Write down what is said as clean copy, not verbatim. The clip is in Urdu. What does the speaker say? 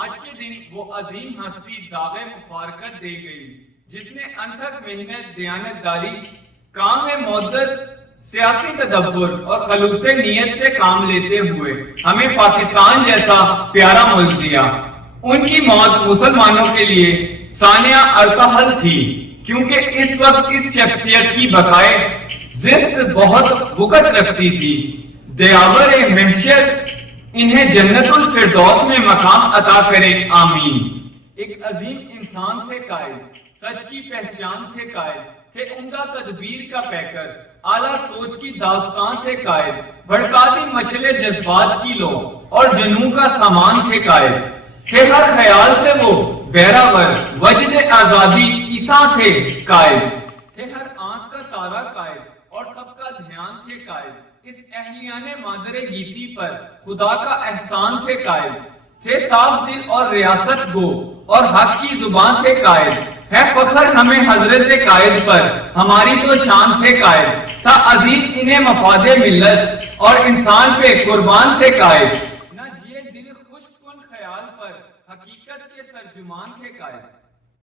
آج کے دن وہ عظیم ہستی داغ مفارقت دے گئی جس نے انتھک محنت، دیانتداری، کام مودت، سیاسی تدبر اور خلوص نیت سے کام لیتے ہوئے ہمیں پاکستان جیسا پیارا ملک دیا۔ ان کی موت مسلمانوں کے لیے ثانیہ ارتحل تھی، کیونکہ اس وقت اس شخصیت کی بقائے زست بہت وقت رکھتی تھی۔ دیاور محشر انہیں جنت الفردوس میں مقام عطا کرے، آمین۔ ایک عظیم انسان تھے قائد، سچ کی پہچان تھے قائد، تھے عمدہ تدبیر کا پیکر، اعلیٰ سوچ کی داستان تھے قائد، بھڑکا دی مشعل جذبات کی لو اور جنوں کا سامان تھے قائد، تھے ہر خیال سے وہ بہراور، وجد آزادی عیسیٰ تھے قائد، تھے ہر آنکھ کا تارا قائد اور سب کا دھیان تھے قائد، اس اہلیان مادر گیتی پر خدا کا احسان تھے قائد، تھے صاف دل اور ریاست گو اور حق کی زبان تھے قائد، ہے فخر ہمیں حضرت قائد پر، ہماری تو شان تھے قائد، تھا عزیز انہیں مفاد ملت اور انسان پہ قربان تھے قائد، نہ جیے دل خشک کن خیال پر، حقیقت کے ترجمان تھے قائد۔